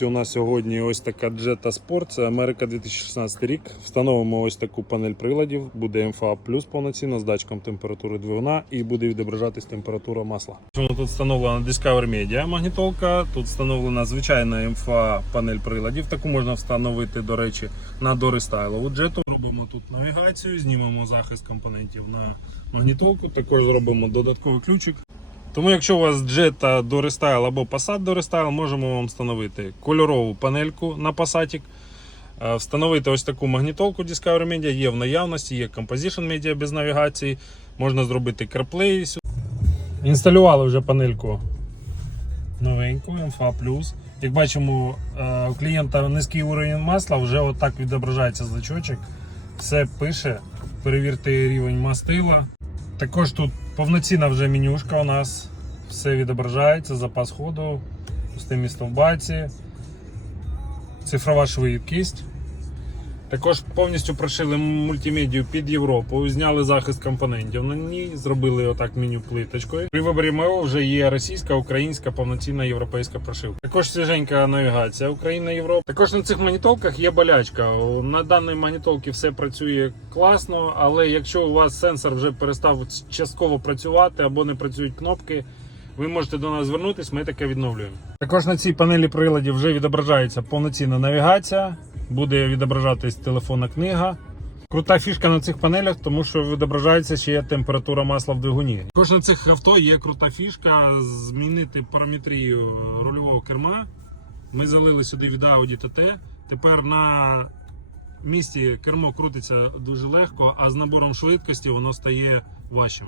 У нас сьогодні ось така Jetta Sport, це Америка 2016 рік. Встановимо ось таку панель приладів, буде МФА плюс повноцінно з датчиком температури двигуна і буде відображатись температура масла. Тут встановлена Discover Media магнітолка, тут встановлена звичайна МФА панель приладів. Таку можна встановити, до речі, на дорестайлову джету. Робимо тут навігацію, знімемо захист компонентів на магнітолку, також зробимо додатковий ключик. Тому, якщо у вас Jetta до Restyle або Passat до Restyle, можемо вам встановити кольорову панельку на Passat. Е, Встановити ось таку магнітолку Discovery Media є в наявності, є Composition Media без навігації. Можна зробити CarPlay. Інсталювали вже панельку новеньку, MFA+. Як бачимо, е, у клієнта низький уровень масла, вже отак відображається значочок. Все пише. Перевірте рівень мастила. Також тут повноцінна вже менюшка у нас. Все відображається, запас ходу, пусте місто в баці, цифрова швидкість. Також повністю прошили мультимедію під Європу, зняли захист компонентів на ній, зробили отак меню плиточкою. При виборі МО вже є російська, українська, повноцінна європейська прошивка. Також свіженька навігація Україна, Європа. Також на цих магнітолках є болячка. На даній магнітолці все працює класно, але якщо у вас сенсор вже перестав частково працювати або не працюють кнопки, ви можете до нас звернутися, ми таке відновлюємо. Також на цій панелі приладів вже відображається повноцінна навігація, буде відображатись телефонна книга. Крута фішка на цих панелях, тому що відображається ще температура масла в двигуні. Також на цих авто є крута фішка змінити параметрію рульового керма. Ми залили сюди від Audi TT. Тепер на місці кермо крутиться дуже легко, а з набором швидкості воно стає важчим.